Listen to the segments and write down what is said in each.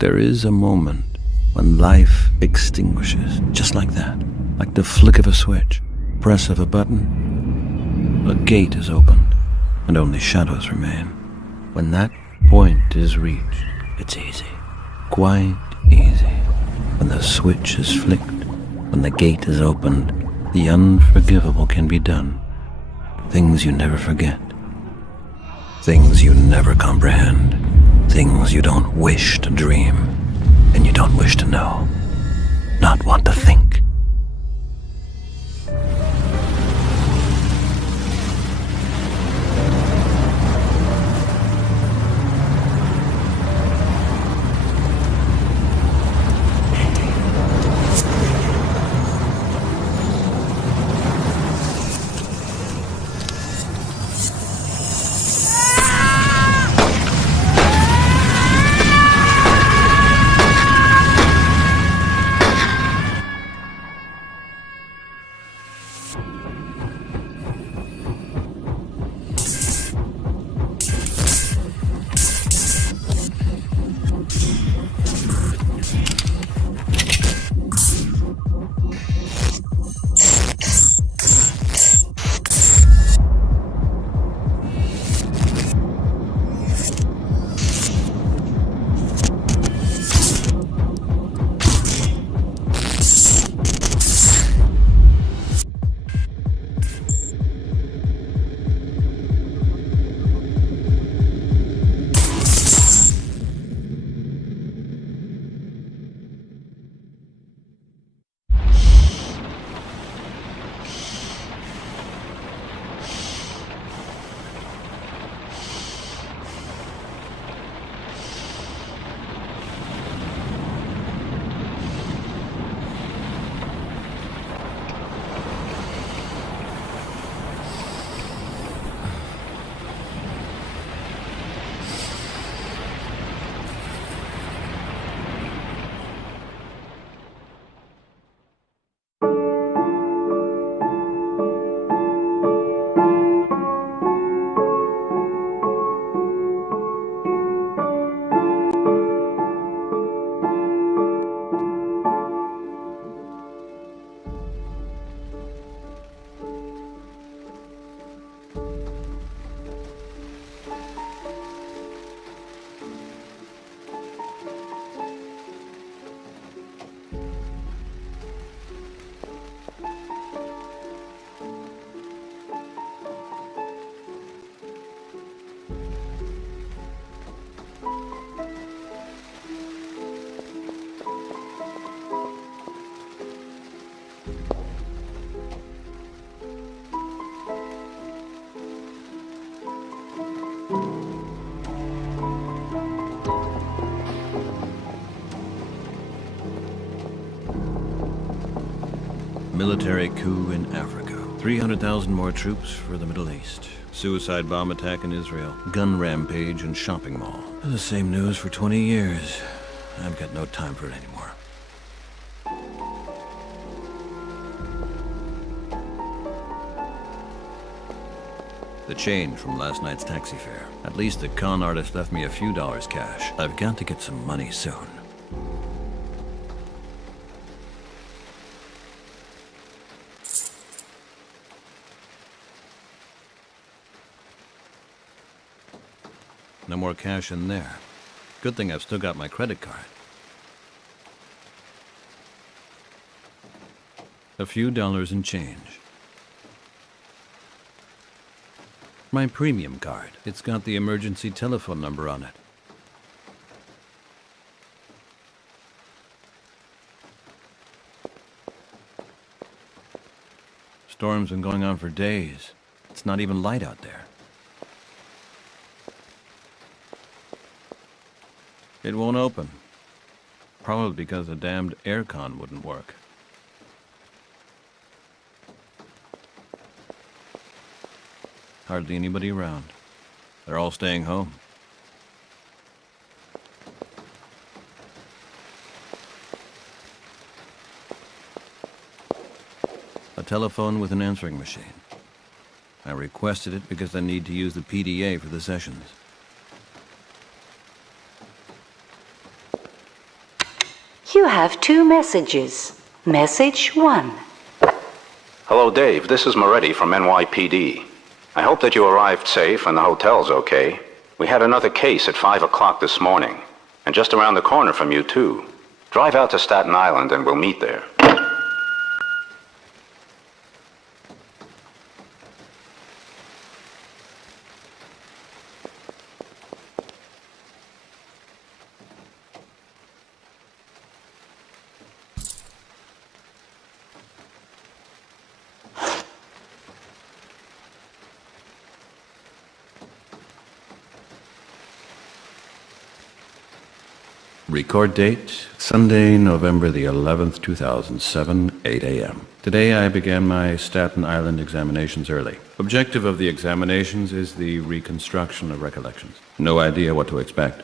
There is a moment when life extinguishes, just like that, like the flick of a switch, press of a button. A gate is opened, and only shadows remain. When that point is reached, it's easy, quite easy. When the switch is flicked, when the gate is opened, the unforgivable can be done. Things you never forget. Things you never comprehend. Things you don't wish to dream. And you don't wish to know. Not want to think. Military coup in Africa. 300,000 more troops for the Middle East. Suicide bomb attack in Israel. Gun rampage in shopping mall. The same news for 20 years. I've got no time for it anymore. The change from last night's taxi fare. At least the con artist left me a few dollars cash. I've got to get some money soon. No more cash in there. Good thing I've still got my credit card. A few dollars in change. My premium card. It's got the emergency telephone number on it. Storm's been going on for days. It's not even light out there. It won't open. Probably because the damned aircon wouldn't work. Hardly anybody around. They're all staying home. A telephone with an answering machine. I requested it because I need to use the PDA for the sessions. You have 2 messages. Message 1. Hello, Dave. This is Moretti from NYPD. I hope that you arrived safe and the hotel's okay. We had another case at 5 o'clock this morning, and just around the corner from you, too. Drive out to Staten Island and we'll meet there. Record date, Sunday, November the 11th, 2007, 8 a.m. Today I began my Staten Island examinations early. Objective of the examinations is the reconstruction of recollections. No idea what to expect.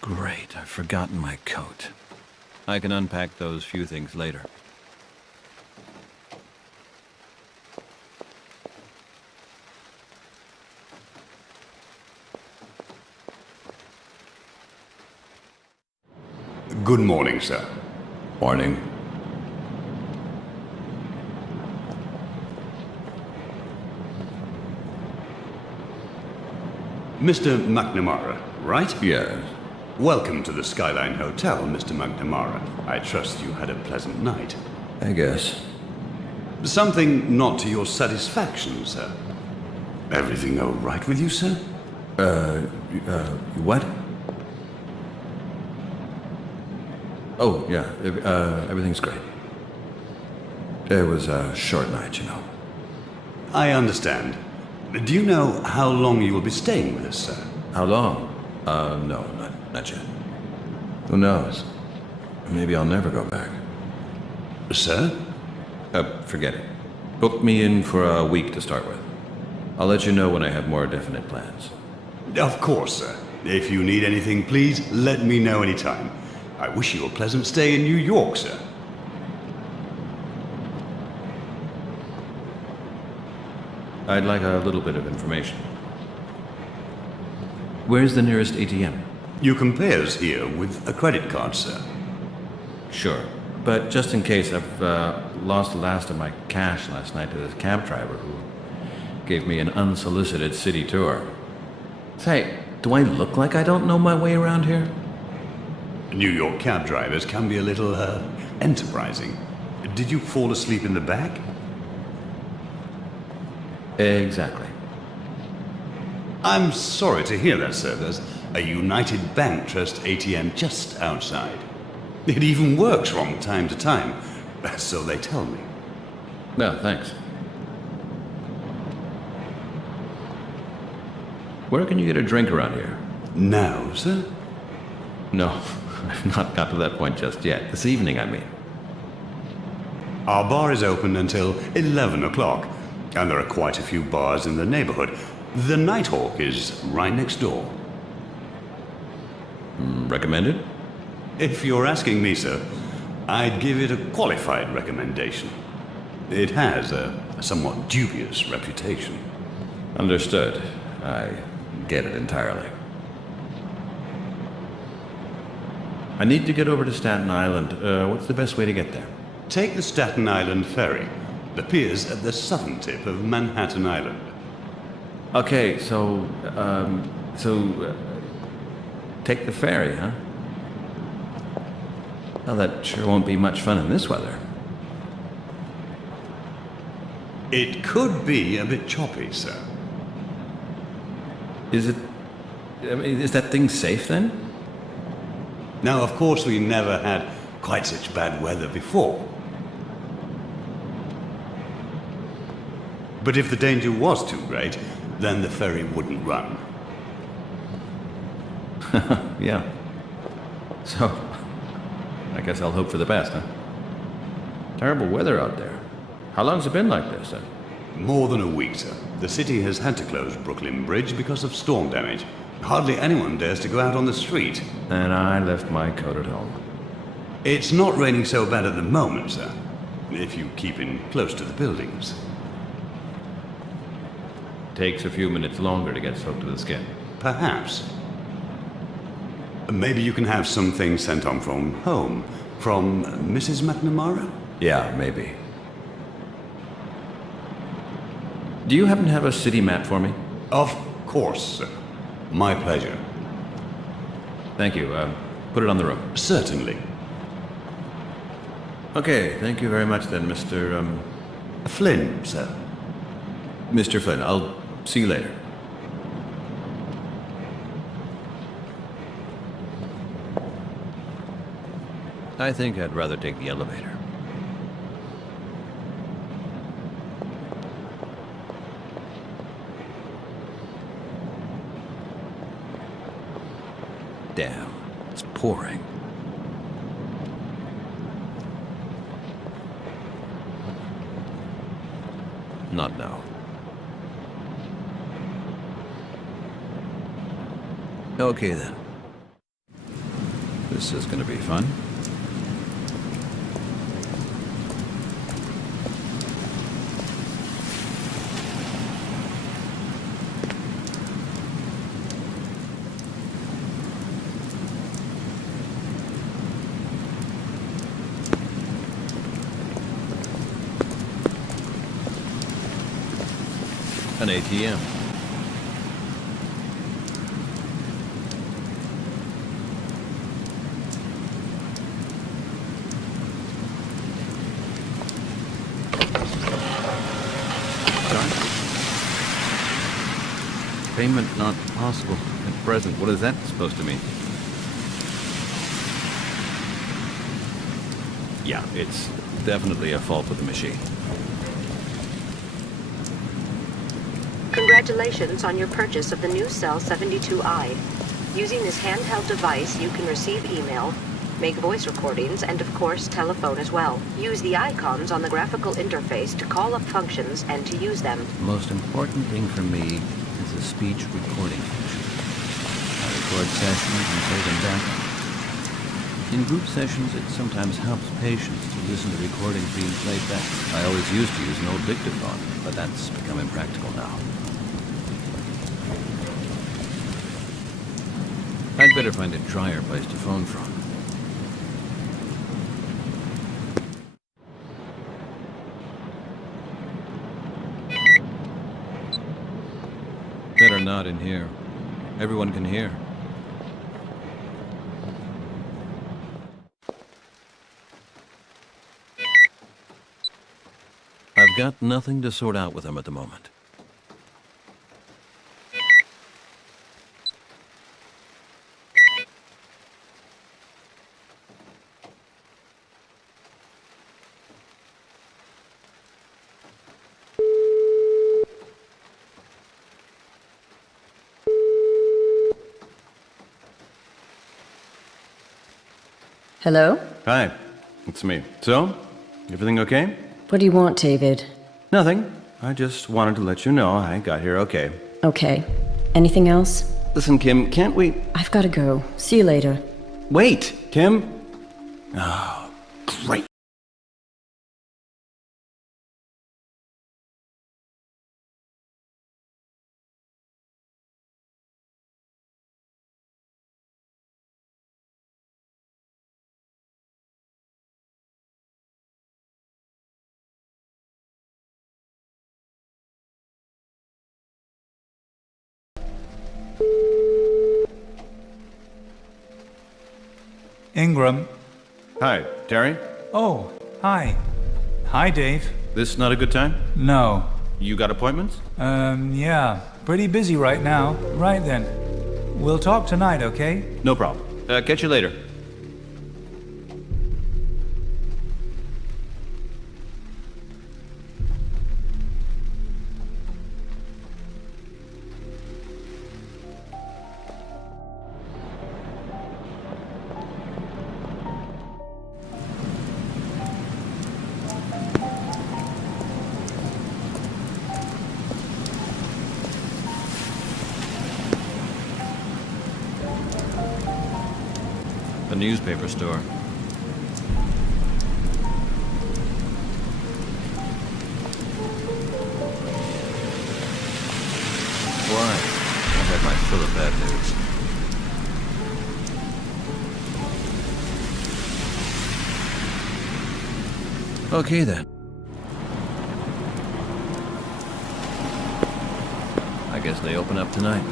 Great, I've forgotten my coat. I can unpack those few things later. Good morning, sir. Morning. Mr. McNamara, right? Yes. Welcome to the Skyline Hotel, Mr. McNamara. I trust you had a pleasant night. I guess. Something not to your satisfaction, sir. Everything all right with you, sir? What? Oh, yeah, everything's great. It was a short night, you know. I understand. Do you know how long you will be staying with us, sir? How long? No, not yet. Who knows? Maybe I'll never go back. Sir? Forget it. Book me in for a week to start with. I'll let you know when I have more definite plans. Of course, sir. If you need anything, please let me know anytime. I wish you a pleasant stay in New York, sir. I'd like a little bit of information. Where's the nearest ATM? You can pay us here with a credit card, sir. Sure. But just in case, I've lost the last of my cash last night to this cab driver who gave me an unsolicited city tour. Say, do I look like I don't know my way around here? New York cab drivers can be a little, enterprising. Did you fall asleep in the back? Exactly. I'm sorry to hear that, sir. There's a United Bank Trust ATM just outside. It even works from time to time, so they tell me. No, thanks. Where can you get a drink around here? Now, sir? No, I've not got to that point just yet. This evening, I mean. Our bar is open until 11 o'clock, and there are quite a few bars in the neighborhood. The Nighthawk is right next door. Recommended? If you're asking me, sir, I'd give it a qualified recommendation. It has a somewhat dubious reputation. Understood. I get it entirely. I need to get over to Staten Island. What's the best way to get there? Take the Staten Island ferry. The pier's at the southern tip of Manhattan Island. Okay, so take the ferry, huh? Well, that sure won't be much fun in this weather. It could be a bit choppy, sir. Is it... I mean, is that thing safe, then? Now, of course, we never had quite such bad weather before. But if the danger was too great, then the ferry wouldn't run. Yeah. So, I guess I'll hope for the best, huh? Terrible weather out there. How long's it been like this, then? More than a week, sir. The city has had to close Brooklyn Bridge because of storm damage. Hardly anyone dares to go out on the street. And I left my coat at home. It's not raining so bad at the moment, sir. If you keep in close to the buildings. Takes a few minutes longer to get soaked to the skin. Perhaps. Maybe you can have some things sent on from home. From Mrs. McNamara? Yeah, maybe. Do you happen to have a city map for me? Of course, sir. My pleasure. Thank you. Put it on the room. Certainly. Okay, thank you very much then, Mr. Flynn, sir. Mr. Flynn. I'll see you later. I think I'd rather take the elevator. Damn, it's pouring. Not now. Okay then. This is gonna be fun. An ATM. Payment not possible at present. What is that supposed to mean? Yeah, it's definitely a fault with the machine. Congratulations on your purchase of the new Cell 72i. Using this handheld device, you can receive email, make voice recordings, and of course, telephone as well. Use the icons on the graphical interface to call up functions and to use them. The most important thing for me is the speech recording function. I record sessions and play them back. In group sessions, it sometimes helps patients to listen to recordings being played back. I always used to use an old dictaphone, but that's become impractical now. I'd better find a drier place to phone from. Better not in here. Everyone can hear. I've got nothing to sort out with them at the moment. Hello? Hi, it's me. So, everything okay? What do you want, David? Nothing. I just wanted to let you know I got here okay. Okay. Anything else? Listen, Kim, can't we... I've got to go. See you later. Wait, Kim? Oh, great. Ingram. Hi, Terry? Oh, hi. Hi, Dave. This not a good time? No. You got appointments? Yeah. Pretty busy right now. Right then. We'll talk tonight, okay? No problem. Catch you later. The newspaper store. Why? I've had my fill of bad news. Okay then. I guess they open up tonight.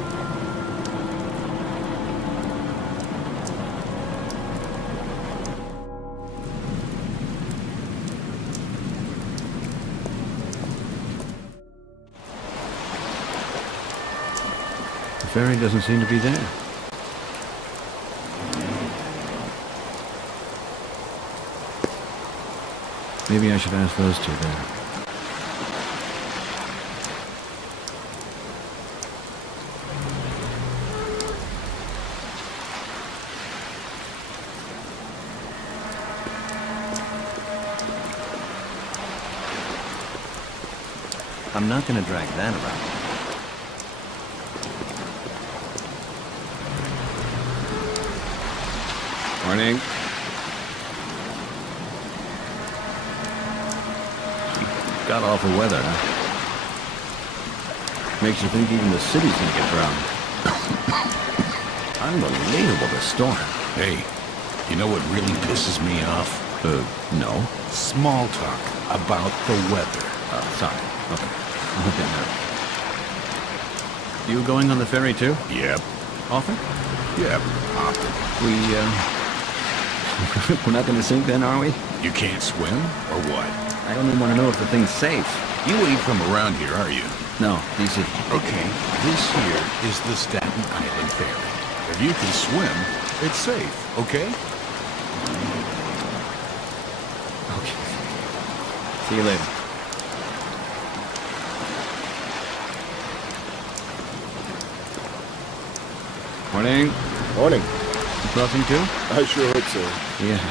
The ferry doesn't seem to be there. Maybe I should ask those two there. I'm not going to drag that around. Morning. Got awful weather, huh? Makes you think even the city's gonna get drowned. Unbelievable, the storm. Hey, you know what really pisses me off? No. Small talk about the weather. Sorry. Okay. I'm a bit nervous. You going on the ferry too? Yep. Often? Yep. We're not gonna sink then, are we? You can't swim, or what? I don't even want to know if the thing's safe. You ain't from around here, are you? No, DC. Okay, this here is the Staten Island Ferry. If you can swim, it's safe, okay? Okay. See you later. Morning. Morning. Crossing too? I sure hope so. Yeah.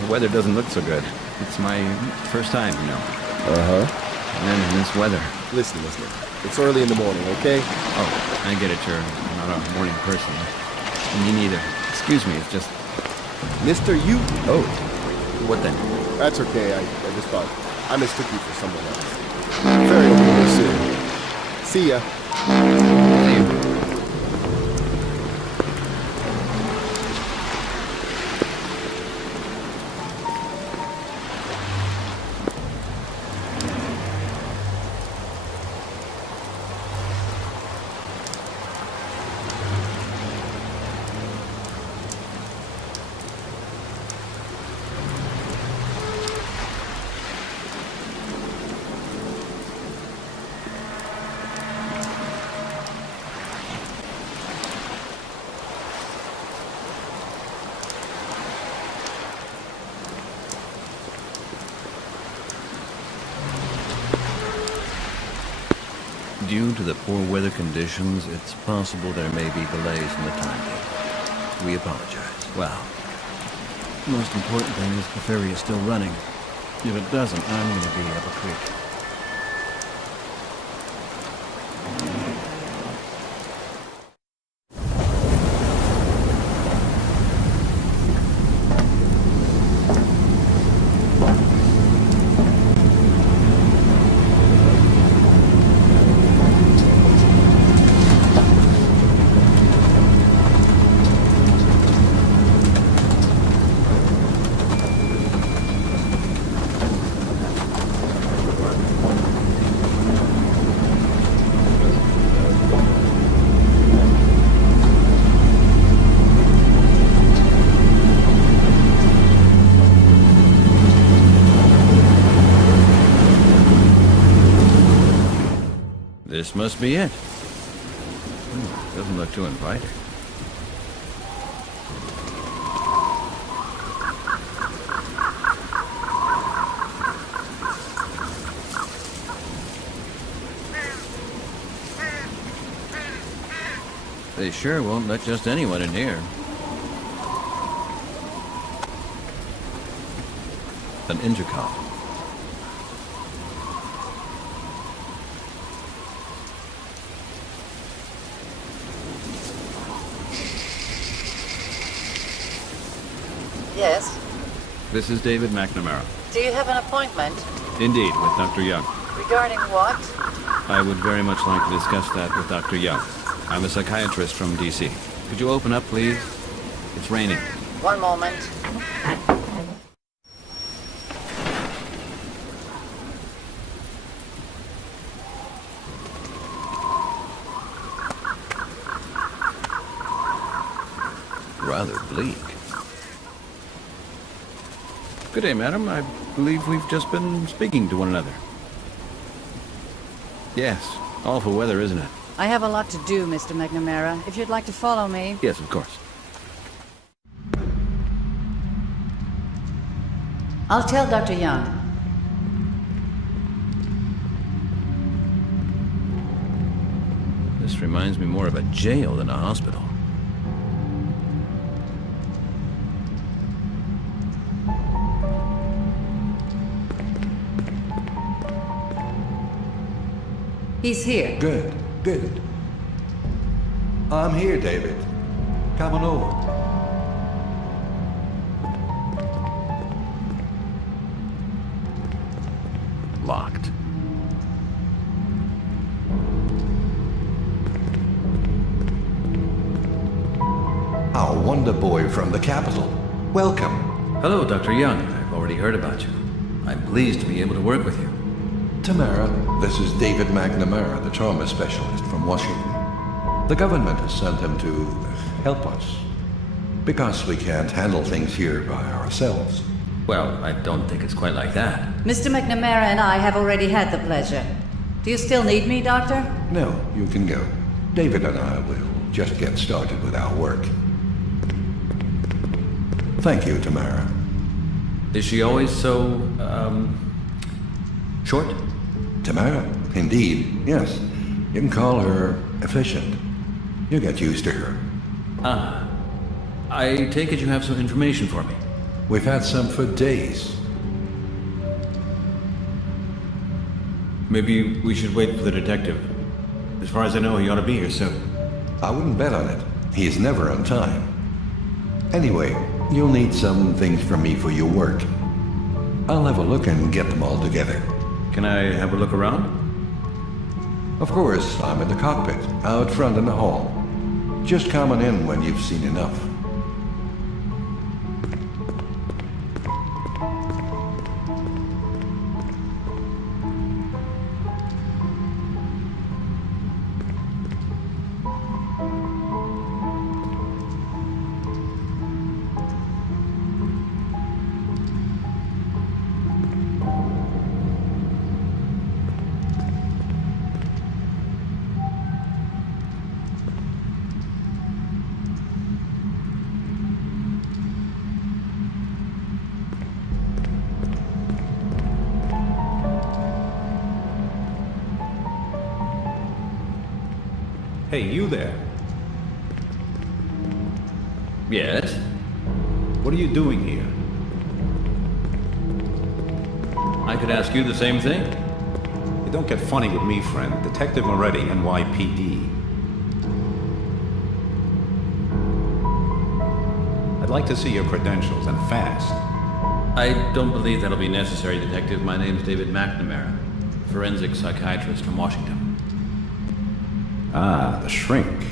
The weather doesn't look so good. It's my first time, you know. Uh-huh. And then in this weather. Listen. It's early in the morning, okay? Oh, I get it, you're not a morning person. Me neither. Excuse me, it's just... Mister, you... Oh. What then? That's okay. I just thought I mistook you for someone else. Ferry will be here soon. See ya. See you. Due to the poor weather conditions, it's possible there may be delays in the timetable. We apologize. Well, the most important thing is the ferry is still running. If it doesn't, I'm going to be up a creek. This must be it. Doesn't look too inviting. They sure won't let just anyone in here. An intercom. Yes. This is David McNamara. Do you have an appointment? Indeed, with Dr. Young. Regarding what? I would very much like to discuss that with Dr. Young. I'm a psychiatrist from D.C. Could you open up, please? It's raining. One moment. Rather bleak. Good day, madam. I believe we've just been speaking to one another. Yes. Awful weather, isn't it? I have a lot to do, Mr. McNamara. If you'd like to follow me... Yes, of course. I'll tell Dr. Young. This reminds me more of a jail than a hospital. He's here. Good, good. I'm here, David. Come on over. Locked. Our wonder boy from the capital. Welcome. Hello, Dr. Young. I've already heard about you. I'm pleased to be able to work with you. Tamara, this is David McNamara, the trauma specialist from Washington. The government has sent him to help us. Because we can't handle things here by ourselves. Well, I don't think it's quite like that. Mr. McNamara and I have already had the pleasure. Do you still need me, Doctor? No, you can go. David and I will just get started with our work. Thank you, Tamara. Is she always so, short? Tamara? Indeed, yes. You can call her efficient. You'll get used to her. Ah. I take it you have some information for me. We've had some for days. Maybe we should wait for the detective. As far as I know, he ought to be here soon. I wouldn't bet on it. He's never on time. Anyway, you'll need some things from me for your work. I'll have a look and get them all together. Can I have a look around? Of course, I'm in the cockpit, out front in the hall. Just come on in when you've seen enough. Hey, you there. Yes? What are you doing here? I could ask you the same thing. Hey, don't get funny with me, friend. Detective Moretti, NYPD. I'd like to see your credentials, and fast. I don't believe that'll be necessary, Detective. My name's David McNamara, forensic psychiatrist from Washington. Ah, the shrink.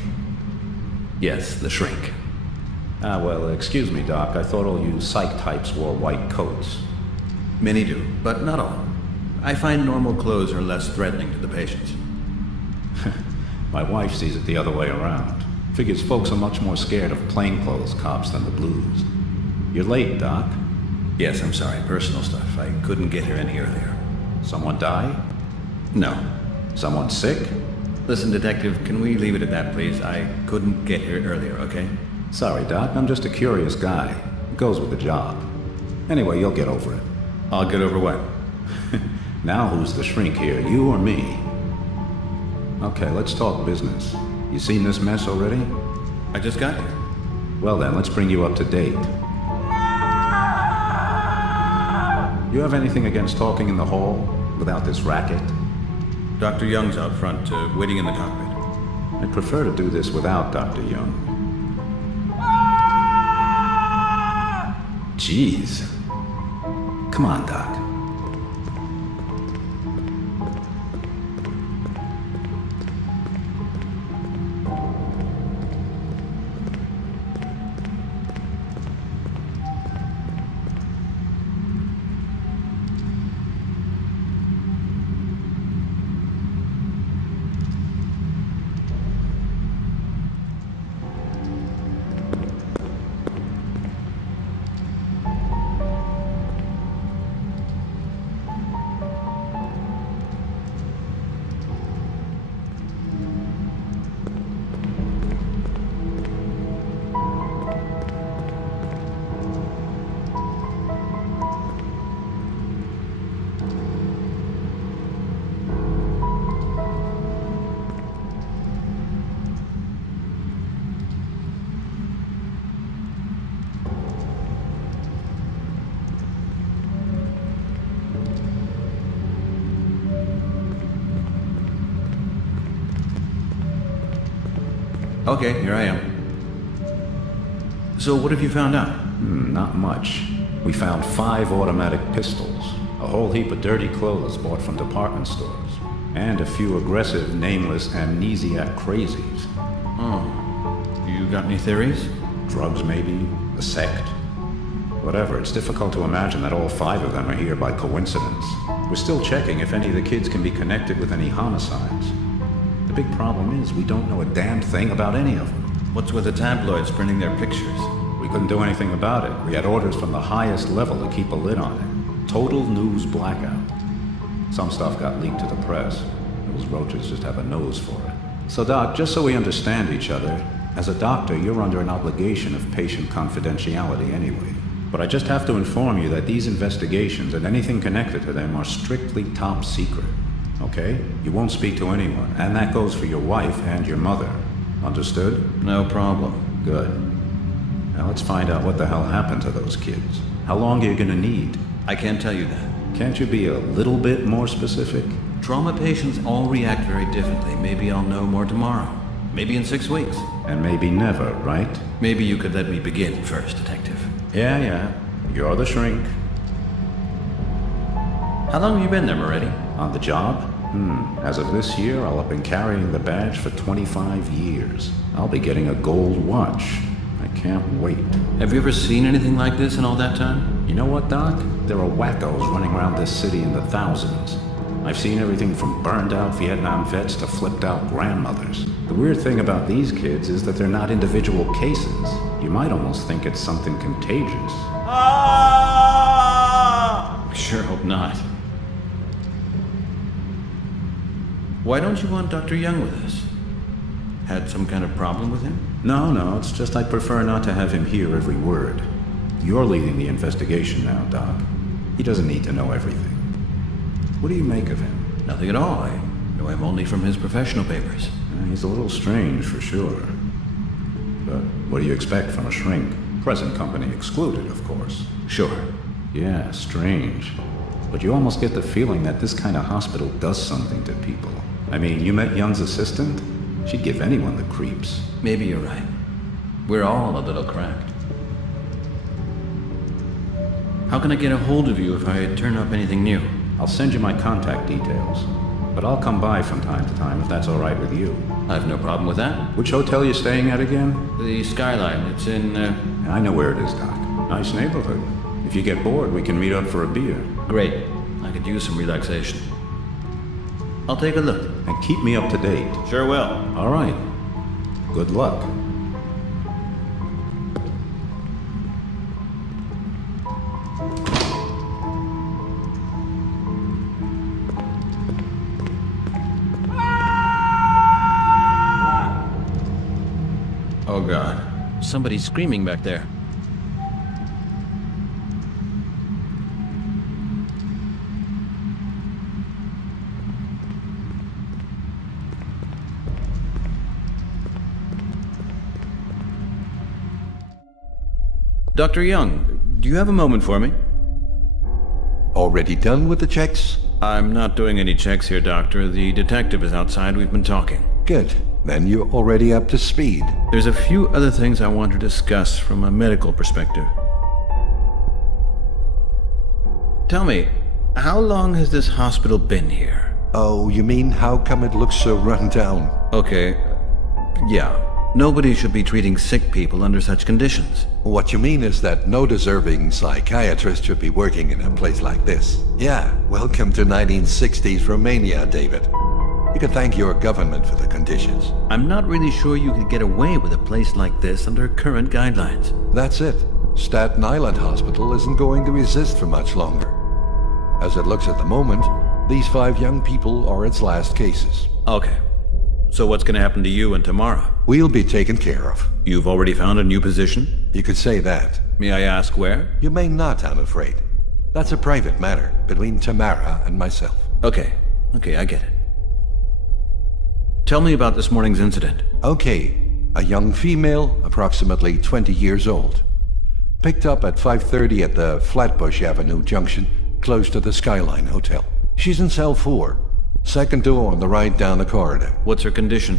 Yes, the shrink. Ah, well, excuse me, Doc. I thought all you psych types wore white coats. Many do, but not all. I find normal clothes are less threatening to the patients. My wife sees it the other way around. Figures folks are much more scared of plainclothes cops than the blues. You're late, Doc. Yes, I'm sorry. Personal stuff. I couldn't get here any earlier. Someone die? No. Someone sick? Listen, Detective, can we leave it at that, please? I couldn't get here earlier, okay? Sorry, Doc. I'm just a curious guy. It goes with the job. Anyway, you'll get over it. I'll get over what? Now who's the shrink here, you or me? Okay, let's talk business. You seen this mess already? I just got here. Well then, let's bring you up to date. You have anything against talking in the hall without this racket? Dr. Young's out front, waiting in the cockpit. I'd prefer to do this without Dr. Young. Jeez. Come on, Doc. Okay, here I am. So what have you found out? Not much. We found 5 automatic pistols, a whole heap of dirty clothes bought from department stores, and a few aggressive, nameless amnesiac crazies. Oh. You got any theories? Drugs, maybe? A sect? Whatever, it's difficult to imagine that all 5 of them are here by coincidence. We're still checking if any of the kids can be connected with any homicides. The big problem is we don't know a damn thing about any of them. What's with the tabloids printing their pictures? We couldn't do anything about it. We had orders from the highest level to keep a lid on it. Total news blackout. Some stuff got leaked to the press. Those roaches just have a nose for it. So Doc, just so we understand each other, as a doctor, you're under an obligation of patient confidentiality anyway. But I just have to inform you that these investigations and anything connected to them are strictly top secret. Okay? You won't speak to anyone, and that goes for your wife and your mother. Understood? No problem. Good. Now let's find out what the hell happened to those kids. How long are you gonna need? I can't tell you that. Can't you be a little bit more specific? Trauma patients all react very differently. Maybe I'll know more tomorrow. Maybe in 6 weeks. And maybe never, right? Maybe you could let me begin first, Detective. Yeah. You're the shrink. How long have you been there, Moretti? On the job? As of this year, I'll have been carrying the badge for 25 years. I'll be getting a gold watch. I can't wait. Have you ever seen anything like this in all that time? You know what, Doc? There are wackos running around this city in the thousands. I've seen everything from burned-out Vietnam vets to flipped-out grandmothers. The weird thing about these kids is that they're not individual cases. You might almost think it's something contagious. I sure hope not. Why don't you want Dr. Young with us? Had some kind of problem with him? No, it's just I'd prefer not to have him hear every word. You're leading the investigation now, Doc. He doesn't need to know everything. What do you make of him? Nothing at all. I know him only from his professional papers. He's a little strange, for sure. But what do you expect from a shrink? Present company excluded, of course. Sure. Yeah, strange. But you almost get the feeling that this kind of hospital does something to people. I mean, you met Young's assistant? She'd give anyone the creeps. Maybe you're right. We're all a little cracked. How can I get a hold of you if I turn up anything new? I'll send you my contact details. But I'll come by from time to time if that's all right with you. I have no problem with that. Which hotel you staying at again? The Skyline. It's in, I know where it is, Doc. Nice neighborhood. If you get bored, we can meet up for a beer. Great. I could use some relaxation. I'll take a look. And keep me up to date. Sure will. All right. Good luck. Oh, God. Somebody's screaming back there. Dr. Young, do you have a moment for me? Already done with the checks? I'm not doing any checks here, Doctor. The detective is outside. We've been talking. Good. Then you're already up to speed. There's a few other things I want to discuss from a medical perspective. Tell me, how long has this hospital been here? Oh, you mean how come it looks so run down? Okay, yeah. Nobody should be treating sick people under such conditions. What you mean is that no deserving psychiatrist should be working in a place like this. Yeah, welcome to 1960s Romania, David. You can thank your government for the conditions. I'm not really sure you could get away with a place like this under current guidelines. That's it. Staten Island Hospital isn't going to resist for much longer. As it looks at the moment, these 5 young people are its last cases. Okay. So what's gonna happen to you and Tamara? We'll be taken care of. You've already found a new position? You could say that. May I ask where? You may not, I'm afraid. That's a private matter between Tamara and myself. Okay, I get it. Tell me about this morning's incident. Okay, a young female, approximately 20 years old. Picked up at 5:30 at the Flatbush Avenue junction, close to the Skyline Hotel. She's in cell 4, second door on the right down the corridor. What's her condition?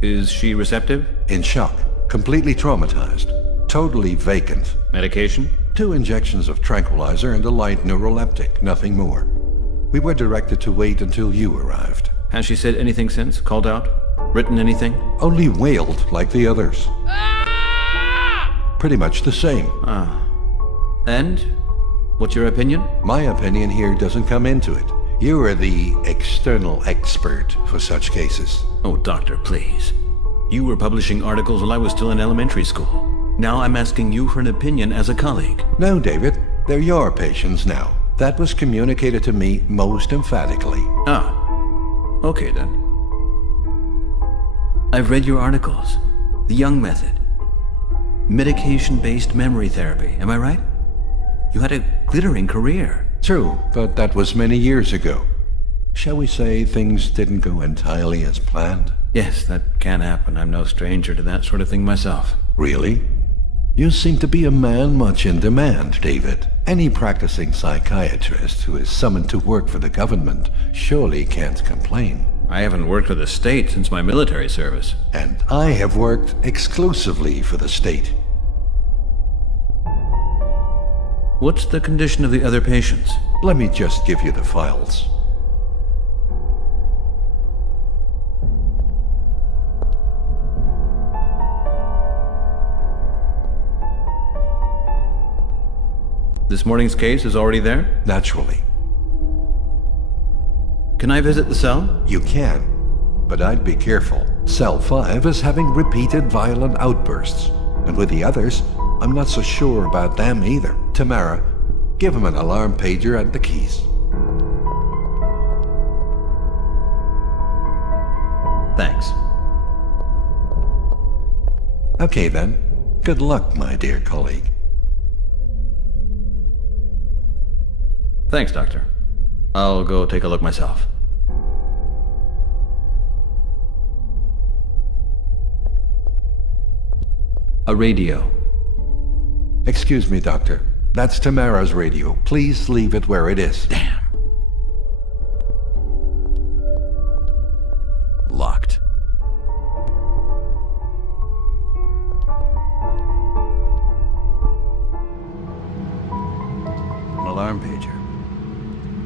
Is she receptive? In shock, completely traumatized, totally vacant. Medication? 2 injections of tranquilizer and a light neuroleptic, nothing more. We were directed to wait until you arrived. Has she said anything since? Called out? Written anything? Only wailed like the others. Pretty much the same. And? What's your opinion? My opinion here doesn't come into it. You are the external expert for such cases. Oh, doctor, please. You were publishing articles while I was still in elementary school. Now I'm asking you for an opinion as a colleague. No, David. They're your patients now. That was communicated to me most emphatically. Okay then. I've read your articles. The Young Method. Medication-based memory therapy, am I right? You had a glittering career. True, but that was many years ago. Shall we say things didn't go entirely as planned? Yes, that can happen. I'm no stranger to that sort of thing myself. Really? You seem to be a man much in demand, David. Any practicing psychiatrist who is summoned to work for the government surely can't complain. I haven't worked for the state since my military service. And I have worked exclusively for the state. What's the condition of the other patients? Let me just give you the files. This morning's case is already there? Naturally. Can I visit the cell? You can, but I'd be careful. Cell 5 is having repeated violent outbursts, and with the others, I'm not so sure about them either. Tamara, give him an alarm pager and the keys. Thanks. Okay then. Good luck, my dear colleague. Thanks, Doctor. I'll go take a look myself. A radio. Excuse me, Doctor. That's Tamara's radio. Please leave it where it is. Damn. Locked. An alarm pager.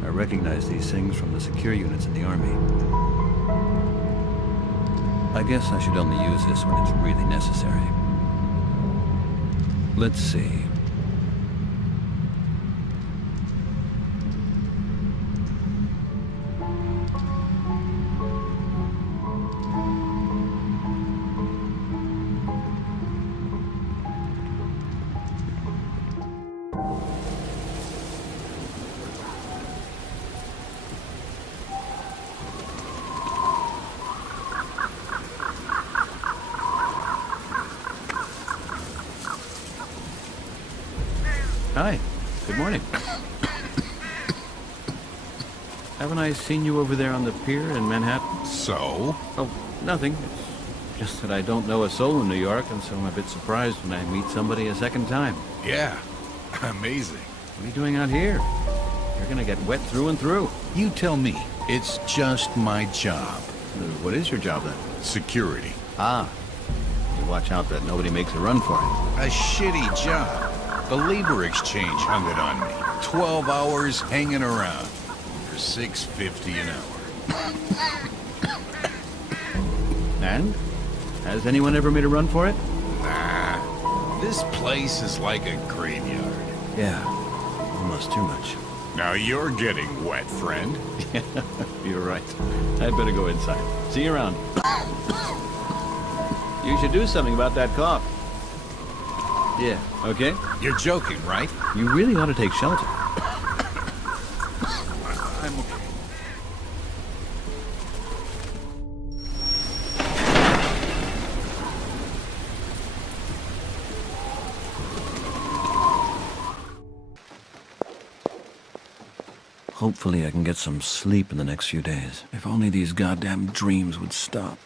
I recognize these things from the secure units in the Army. I guess I should only use this when it's really necessary. Let's see. Hi. Good morning. Haven't I seen you over there on the pier in Manhattan? So? Oh, nothing. It's just that I don't know a soul in New York, and so I'm a bit surprised when I meet somebody a second time. Yeah. Amazing. What are you doing out here? You're gonna get wet through and through. You tell me. It's just my job. What is your job then? Security. Ah. You watch out that nobody makes a run for it. A shitty job. The labor exchange hung it on me. 12 hours hanging around for $6.50 an hour. And? Has anyone ever made a run for it? Nah. This place is like a graveyard. Yeah, almost too much. Now you're getting wet, friend. You're right. I'd better go inside. See you around. You should do something about that cough. Yeah, okay? You're joking, right? You really ought to take shelter. I'm okay. Hopefully I can get some sleep in the next few days. If only these goddamn dreams would stop.